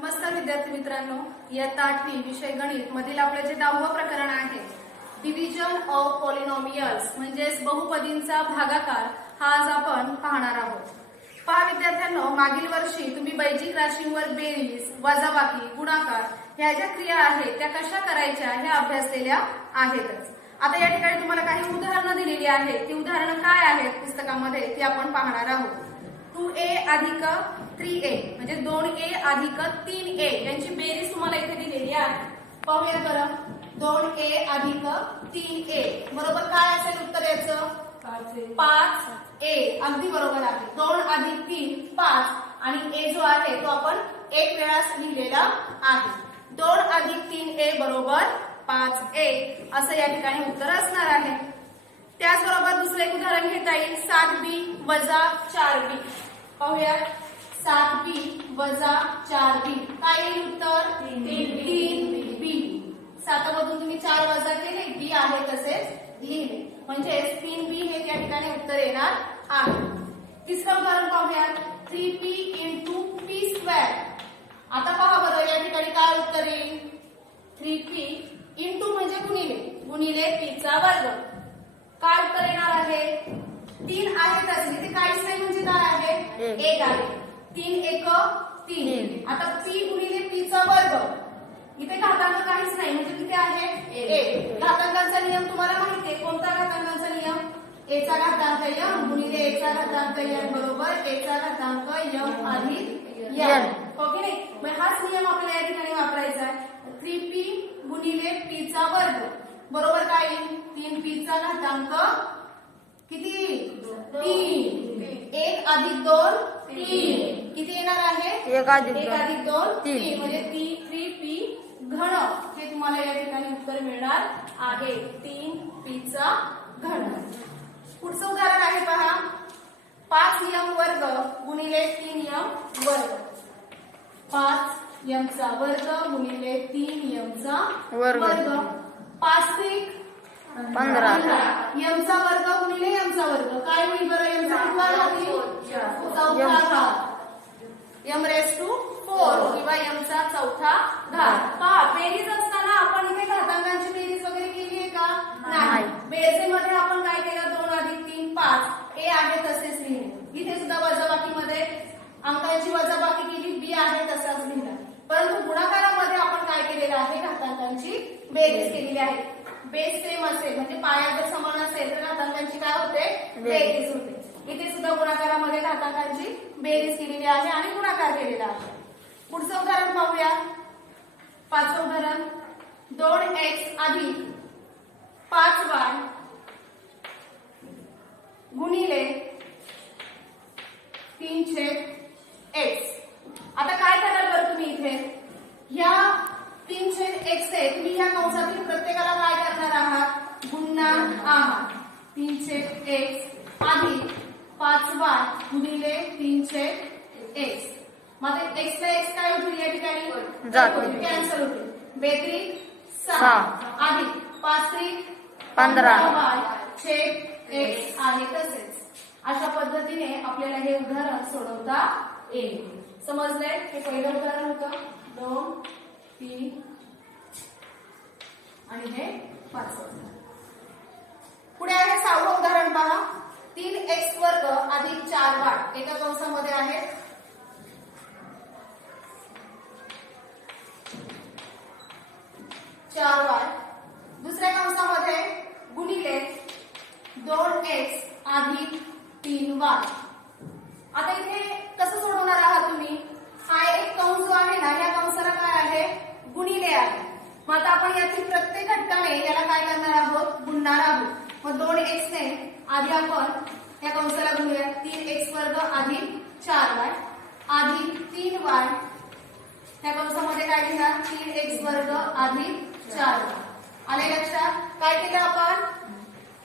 नमस्कार विद्यार्थी मित्रांनो इयत्ता आठवी विषय गणित मधील आपले जे दहावं प्रकरण आहे डिव्हिजन ऑफ पॉलिनॉमियल्स म्हणजेच बहुपदींचा भागाकार हा आज आपण पाहणार आहोत. पहा विद्यार्थ्यांनो मागील वर्षी तुम्ही बैजिक राशींवर बेरीज वजाबाकी गुणाकार ह्या ज्या क्रिया आहेत त्या कशा करायच्या ह्या अभ्यासलेल्या आहेतच. आता या ठिकाणी तुम्हाला काही उदाहरणं दिलेली आहेत. ती उदाहरणं काय आहेत पुस्तकामध्ये ती आपण पाहणार आहोत. टू ए अधिक थ्री ए दोन ए अधिक तीन ए यांची बेरीज तुम्हाला इथे दिलेली आहे. पाहूया बरं दोन ए अधिक तीन ए. बरोबर काय असेल उत्तर याचं? पाच ए. अगदी बरोबर आहे. दोन अधिक तीन पाच. आणि ए जो आहे तो आपण एक वेळास लिहिलेला आहे. दोन अधिक तीन ए बरोबर पाच ए. असं या ठिकाणी उत्तर असणार आहे. त्याचबरोबर दुसरं एक उदाहरण घेता येईल. सात बी वजा चार बी. पाहूया. सात बी वजा चार बी. काय येईल उत्तर तीन बी. सातामधून तुम्ही चार वजा केले बी आहे तसेच लिहिले. म्हणजे तीन बी हे त्या ठिकाणी उत्तर येणार आहे. तिसरं उदाहरण पाहूया three P into P square आता पहा बरं या ठिकाणी काय उत्तर येईल? थ्री पी इंटू म्हणजे गुणिले. गुणिले पीचा वर्ग. काय उत्तर येणार आहे? तीन आहेतच इथे काहीच नाही म्हणजे काय आहे. एक आहे. तीन एक तीन. आता पी गुणिले पीचा वर्ग. इथे घातांक काहीच नाही. म्हणजे किती आहे? एक. घातांकांचा नियम तुम्हाला माहिती आहे. कोणता घातांकांचा नियम? एचा घातांक यम गुणिले एचा घातांक यम बरोबर एचा घातांक यम अधिक यम यम. हो की नाही मग हाच नियम आपल्याला या ठिकाणी वापरायचा आहे. थ्री पी गुणिले पीचा वर्ग. बरोबर काय? येईल तीन पीचा घातांक किती? तीन. एक अधिक दोन तीन. किती येणार आहे? एक अधिक एक दोन. अधिक दोन. तीन. तीन. म्हणजे ती थ्री पी घन हे तुम्हाला या ठिकाणी उत्तर मिळणार आहे. तीन पीचा घन पुढचं उदाहरण आहे पहा. पाच यम वर्ग गुणिले तीन यम वर्ग. पाच यमचा वर्ग गुणिले तीन यमचा वर्ग. पाच त्रिक पंधरा. यमचा वर्ग गुणिले यमचा वर्ग. काय होईल बरं? यमचा येईल? चौथा घात एम रेस टू फोर किंवा एमचा चौथा घात पहा बेरीज असताना आपण इथे घातांकांची बेरीज वगैरे केली आहे का? नाही. बेरजेमध्ये आपण काय केलं? दोन अधिक तीन पाच. ए आहे तसेच लिहिले. इथे सुद्धा वजाबाकीमध्ये अंकांची वजाबाकी केली बी आहे तसाच लिहिला. परंतु गुणाकारामध्ये आपण काय केलेलं आहे? घातांकांची बेरीज केलेली आहे. बेस सेम असेल म्हणजे पाया जर समान असेल तर घातांकांची काय होते? बेरीज होते. इथे सुद्धा गुणाकारामध्ये घातांकांची बेरीज केलेली आहे आणि गुणाकार केलेला आहे. पुढचं उदाहरण पाहूया. पाचवं उदाहरण. दोन एक्स अधिक पाच वाय गुणिले तीनशे एक्स आता काय कराल बरं तुम्ही इथे? ह्या तीनशे एक्स आहे तुम्ही ह्या कंसातील प्रत्येकाला काय करणार आहात गुणणार आहात तीन छेद एक्स अधिक पाच वाय गुणिले तीन छेद एक्स मग एक्स ला एक्स काय होतील या जातील. कॅन्सल होतील बेत्रिक सहा. अधिक पाच पंधरा. छेद एक्स आहे तसेच अशा पद्धतीने आपल्याला हे उदाहरण सोडवता येईल समजलंय हे पहिलं उदाहरण होतं दोन तीन आणि हे पाचवं उदाहरण. पुढे आहे सहावं उदाहरण पहा तीन एक्स वर्ग अधिक चार वाट एका कंसामध्ये आहे तीन आता इथे कसं सोडवणार आहात तुम्ही? हा एक कंस जो आहे ना या कंसाला काय आहे? गुणिले आहे. मग आता आपण यातील प्रत्येक घटकाने याला काय करणार आहोत? गुणणार आहोत. मग दोन एक्स ने आधी आपण या कंसाला गुणूया. तीन एक्स वर्ग अधिक चार वाय आधी तीन वाय त्या कंसामध्ये काय घेणार? तीन एक्स वर्ग अधिक चार आले लक्षात? काय केलं आपण?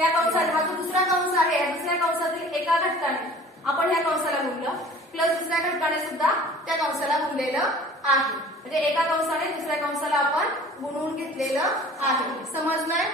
त्या कंसात हा जो दुसरा कंस आहे या दुसऱ्या कंसातील एका घटकाने आपण ह्या कंसाला गुणलं. प्लस दुसऱ्या घटकाने सुद्धा त्या कंसाला गुणलेलं आहे. म्हणजे एका कंसाने दुसऱ्या कंसाला आपण गुणवून घेतलेलं आहे. समजलंय?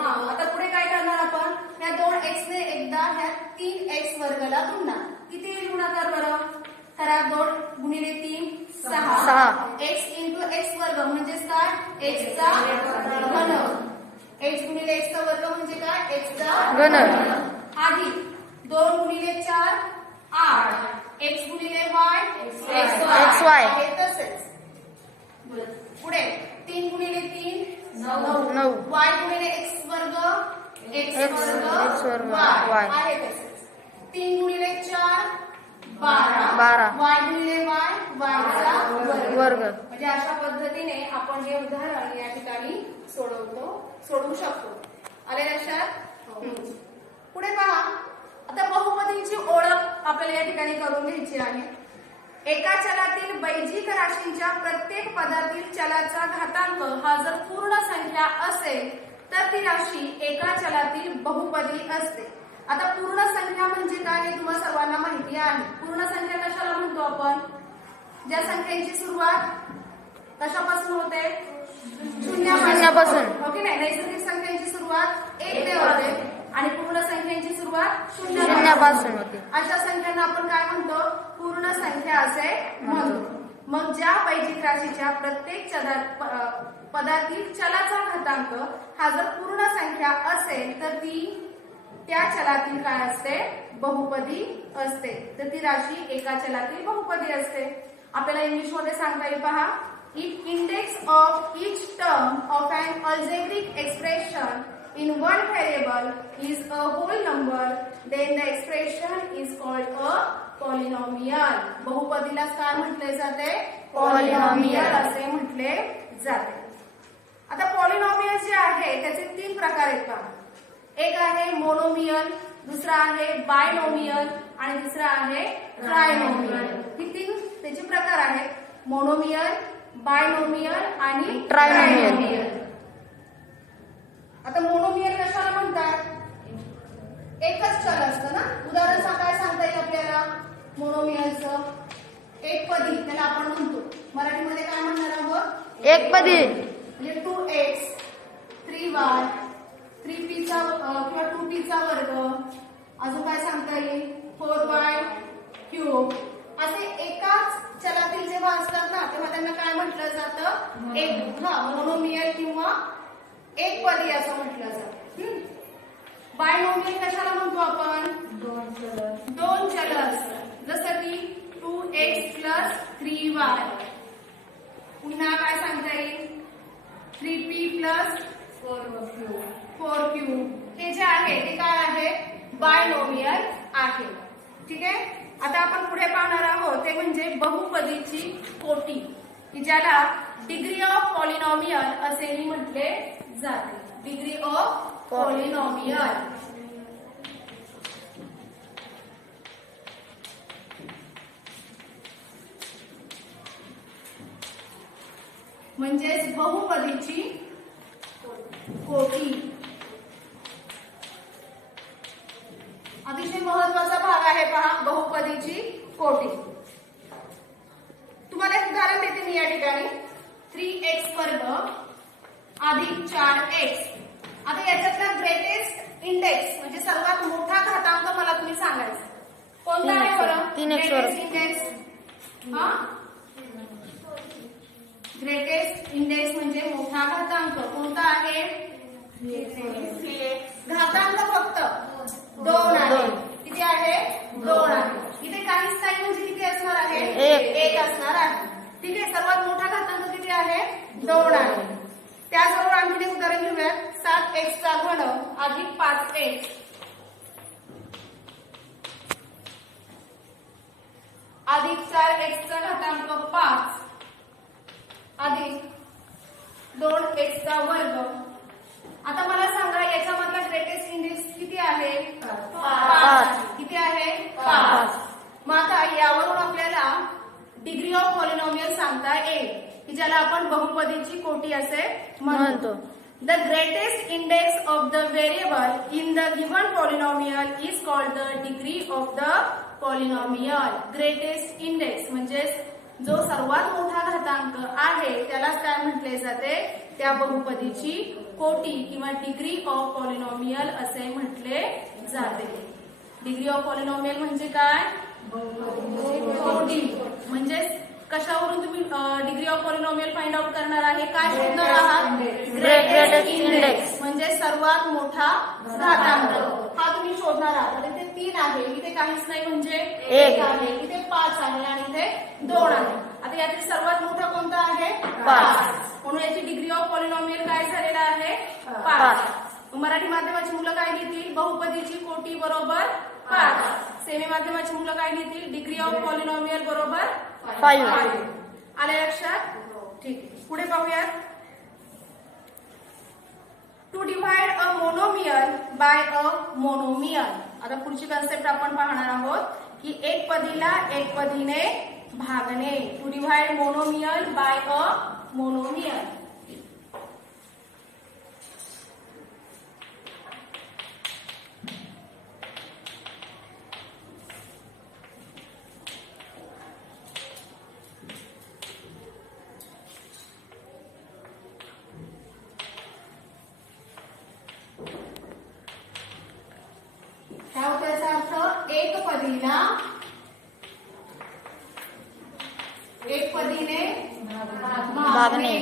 हा आता पुढे काय करणार आपण? ह्या दोन एक्स ने एकदा ह्या तीन एक्स वर्गाला गुणणार. किती येईल गुणाकार बरं? करा दोन गुणिले तीन सहा. सहा. एक्स इंटू एक्स वर्ग म्हणजेच काय? एक्सचा घन. एक्स गुणिले एक्सचा वर्ग म्हणजे काय? एक्सचा घन. आधी दोन गुणिले चार आठ. एक्स गुणिले वाय एक्स. आहे तसेच. पुढे. तीन गुणिले तीन नऊ. वाय गुणिले एक्स वर्ग एक्स वर्ग वाय. आहे तसेच. तीन गुणिले चार बारा. वाय गुणिले वाय वायचा वर्ग. म्हणजे अशा पद्धतीने आपण हे उदाहरण या ठिकाणी सोडवतो सोडवू शकतो. आले लक्षात? हम्म. पुढे पहा. आता बहुपदींची ओळख आपल्याला या ठिकाणी करून घ्यायची आहे. एका चलातील बैजिक राशींच्या प्रत्येक पदातील चलाचा घातांक हा जर पूर्ण संख्या असेल तर ती राशी एका चलातील बहुपदी असते. आता पूर्ण संख्या म्हणजे काय हे तुम्हाला सर्वांना माहिती आहे. पूर्ण संख्या कशाला म्हणतो आपण? ज्या संख्येची सुरुवात कशापासून होते? शून्यापासून. ओके नाही नैसर्गिक संख्यांची सुरुवात एक ने होते आणि पूर्ण संख्यांची सुरुवात शून्यापासून होते. अशा संख्यांना आपण काय म्हणतो? पूर्ण संख्या असे म्हणतो मग ज्या बैजिक राशीच्या प्रत्येक पदातील चलाचा घातांक हा जर पूर्ण संख्या असेल तर ती त्या चलातील काय असते? बहुपदी असते. तर ती राशी एका चलातील बहुपदी असते. आपल्याला इंग्लिशमध्ये सांगता येईल पहा. If index of each term of an algebraic expression in one variable is a whole number then the expression is called a polynomial बहुपदीला काय म्हटले जाते? पॉलिनॉमियल असे म्हटले जाते. आता पॉलिनॉमियल जे आहे त्याचे तीन प्रकार आहेत पहा. एक आहे मोनोमियल दुसरा आहे बायनोमियल आणि तिसरा आहे ट्रायनोमियल ही तीन त्याचे प्रकार आहेत. मोनोमियल बायनोमियल आणि. ट्रायनोमियल आता मोनोमियल कशाला म्हणतात? एकच चल असतं ना? उदाहरण काय सांगता येईल आपल्याला? मोनोमियलचं एक पदी त्याला आपण म्हणतो. मराठीमध्ये काय म्हणणार आहोत? एक पदी. म्हणजे two X three Y three पीचा किंवा टू पीचा वर्ग. अजून काय सांगता येईल? Four Y cube. असे एकाच चलातील जेव्हा असतात ना तेव्हा त्यांना काय म्हटलं जातं? एक. हा मोनोमियल किंवा एक पदी असं म्हटलं जातं. बायनोमियल कशाला म्हणतो आपण? दोन चल. असतात जसं की two X plus three Y. पुन्हा काय सांगता येईल? Three P plus four Q हे जे आहे ते काय आहे? बायनोमियल आहे. ठीक आहे? आता आपण पुढे पाहणार आहोत ते म्हणजे बहुपदीची कोटी की ज्याला डिग्री ऑफ पॉलिनॉमियल असेही म्हटले जाते. डिग्री ऑफ पॉलिनॉमियल म्हणजेच बहुपदीची कोटी. आहे पहा बहुपदीची कोटी. तुम्हाला एक उदाहरण देते मी या ठिकाणी. थ्री एक्स वर्ग अधिक चार एक्स आता याच्यातला ग्रेटेस्ट इंडेक्स म्हणजे सर्वात मोठा घातांक मला तुम्ही सांगायचा. कोणता आहे बरं? वर्ग. इंडेक्स हा? ग्रेटेस्ट इंडेक्स म्हणजे मोठा घातांक. कोणता आहे? घातांक फक्त. दोन आहे. किती आहे? दोन आहे. इथे काहीच नाही म्हणजे किती असणार आहे? एक. असणार आहे. ठीक आहे सर्वात मोठा घातांक किती आहे? दोन आहे. त्याजवळ आणखी एक उदाहरण घेऊयात. सात एक्स चा घन अधिक पाच एक्स अधिक चार एक्स चा घातांक पाच. अधिक दोन एक्स चा वर्ग. आता मला सांगा याच्यामधला ग्रेटेस्ट इंडेक्स किती आहे. किती आहे? मग आता यावरून आपल्याला डिग्री ऑफ पॉलिनॉमियल सांगता येईल की ज्याला आपण बहुपदीची कोटी असे म्हणतो. The greatest index of the variable in the given polynomial is called the degree of the polynomial greatest index म्हणजे जो सर्वात मोठा घातांक आहे त्यालाच काय म्हटले जाते? त्या बहुपदीची कोटी किंवा डिग्री ऑफ पॉलिनॉमियल असे म्हटले जाते. डिग्री ऑफ पॉलिनॉमियल म्हणजे काय? कोटी. म्हणजेच कशावरून तुम्ही degree of polynomial find out करणार आहे? काय शोधणार आहात? Index. म्हणजे सर्वात मोठा घातांक हा तुम्ही शोधणार आहात. इथे तीन आहे. इथे काहीच नाही म्हणजे एक. आहे. इथे पाच आहे आणि इथे दोन आहे. आता यातील सर्वात मोठा कोणता आहे? पाच. म्हणून याची डिग्री ऑफ पॉलिनॉमियल काय झालेला आहे? पाच. मराठी माध्यमाची मुलं काय घेतील बहुपदीची कोटी बरोबर पाच. सेमी माध्यमाची मुलं काय घेतील डिग्री ऑफ पॉलिनॉमियल बरोबर Five. आले लक्षात? ठीक. पुढे पाहूयात. To divide a monomial by a monomial आता पुढची कन्सेप्ट आपण पाहणार आहोत की एक पदीला एक पदीने भागणे to divide monomial by a monomial काय होतं याचा अर्थ एक पदीला एक पदीने भागणे.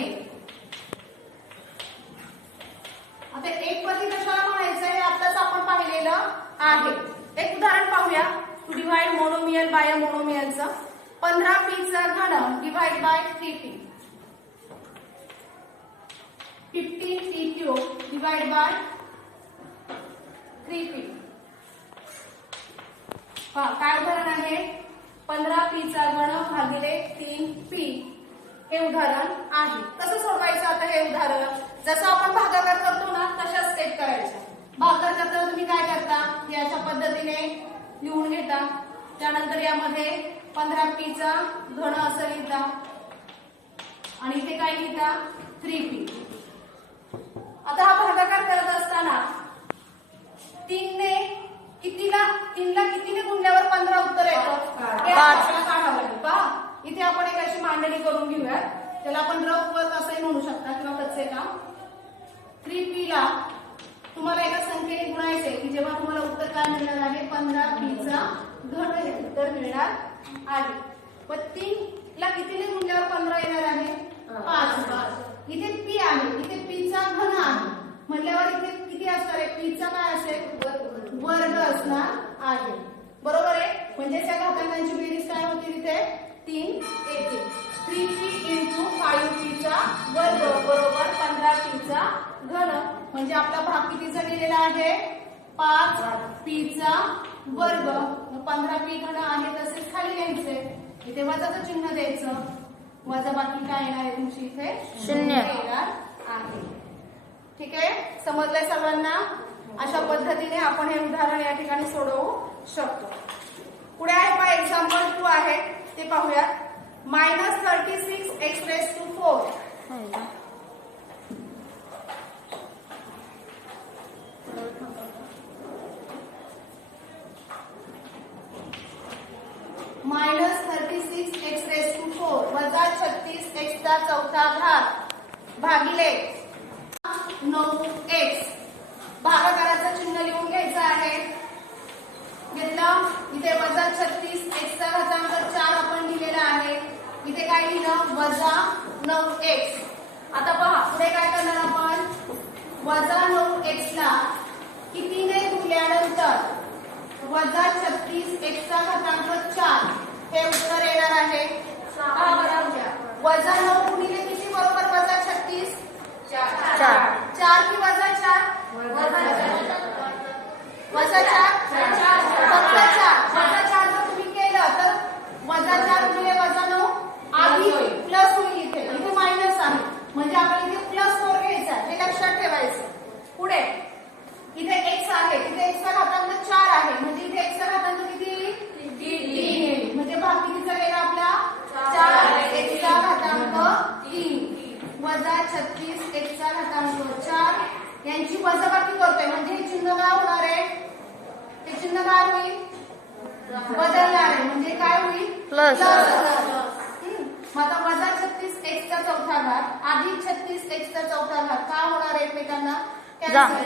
आता एक पदी कशाला म्हणायचं हे आताच आपण पाहिलेलं आहे एक उदाहरण पाहूया टू डिवाइड मोनोमियल बाय मोनोमियलचं पंधरा पीचा घन divide by three P fifteen T Q divide by three P हा काय उदाहरण आहे? पंधरा पीचा घन भागिले तीन पी हे उदाहरण आहे. कसं सोडवायचं आता हे उदाहरण? जसं आपण भागाकार करतो ना तशाच स्टेप करायच्या. भागाकार करताना तुम्ही काय करता? पद्धतीने लिहून घेता. त्यानंतर यामध्ये पंधरा पीचा घन असं लिहिता. आणि इथे काय लिहिता? थ्री पी आता हा भागाकार करत असताना तीनने कितीला तीनला कितीने गुणल्यावर पंधरा उत्तर येतं? हे काढावं लागेल पहा. इथे आपण एक अशी मांडणी करून घेऊयात. त्याला आपण रफ वर्क असंही म्हणू शकता किंवा कच्चे काम. थ्री पी ला तुम्हाला एका की जेव्हा तुम्हाला उत्तर काय मिळणार आहे? पंधरा पीचा घन हे उत्तर मिळणार आहे. व तीन ला कितीने गुणल्यावर पंधरा येणार आहे? पाच. इथे पी आहे. इथे पीचा घन आहे. म्हटल्यावर इथे किती असणार आहे? पीचा काय असेल? वर्ग असणार आहे. बरोबर आहे? म्हणजे त्या घातांकांची बेरीज काय होती तिथे तीन येते थ्री पी इंटू फाईव्ह पीचा वर्ग. बरोबर? पंधरा पीचा घन. म्हणजे आपला भाग कितीचा दिलेला आहे? पाच पीचा वर्ग. पंधरा पी घन आहे तसेच खाली घ्यायचे इथे वजाचं चिन्ह द्यायचं. वजा बाकी काय येणार आहे तुमची इथे? शून्य. येणार आहे. ठीक आहे? समजलंय सर्वांना अशा पद्धतीने आपण हे उदाहरण या ठिकाणी सोडवू शकतो. पुढे आहे पहा एक्झाम्पल टू आहे. ते पाहूया minus thirty six x raised to four minus thirty six x raised to four वजा छत्तीस एक्सचा चौथा घात भागिले नऊ एक्स भागाकाराचं चिन्ह लिहून घ्यायचं आहे. घेतलं इथे वजा छत्तीस एक्सचा घातांक चार आपण लिहिलेला आहे. इथे काय लिहिलं? वजा नऊ एक्स आता पहा पुढे काय करणार आपण? वजा नऊ एक्सला कितीने गुणल्यानंतर वजा छत्तीस एक्सचा घातांक चार हे उत्तर येणार आहे. वजा नऊ गुणिले किती? चार. चार की वजा चार? वजा चार. फक्त चार? वजा चार. जर तुम्ही केलं तर वजा चार गुणिले वजा नऊ. आधी प्लस होईल इथे इथे मायनस आहे म्हणजे आपण इथे प्लस फोर घ्यायचा हे लक्षात ठेवायचं पुढे इथे एक्स आहे इथे एक्सचा घातांक चार आहे म्हणजे इथे एक्सचा घातांक किती येईल तीन येईल म्हणजे भाग कितीचा गेला आपला चार एक्सचा घातांक तीन वजा छत्तीस एक्सचा घातांक चार यांची वजाबाकी करतोय म्हणजे हे चिन्ह काय होणार आहे ते चिन्ह काय होईल बदलणार आहे म्हणजे काय होईल Plus. हम्म. मग आता वजा छत्तीस एक्सचा चौथा घात आधी छत्तीस एक्सचा चौथा घात काय होणार आहे एकमेकांना.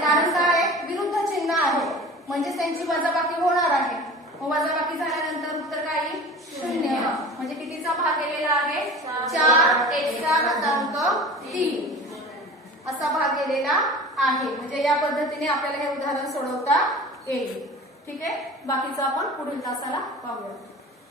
कारण काय आहे? विरुद्ध चिन्ह आहे. म्हणजे त्यांची वजाबाकी होणार आहे. वजाबाकी झाल्यानंतर उत्तर काय शून्य. म्हणजे कितीचा भाग गेलेला आहे? चार एकचा घातांक तीन. असा भाग गेलेला आहे. म्हणजे या पद्धतीने आपल्याला हे उदाहरण सोडवता येईल. ठीक आहे? बाकीचं आपण पुढील तासाला पाहूया.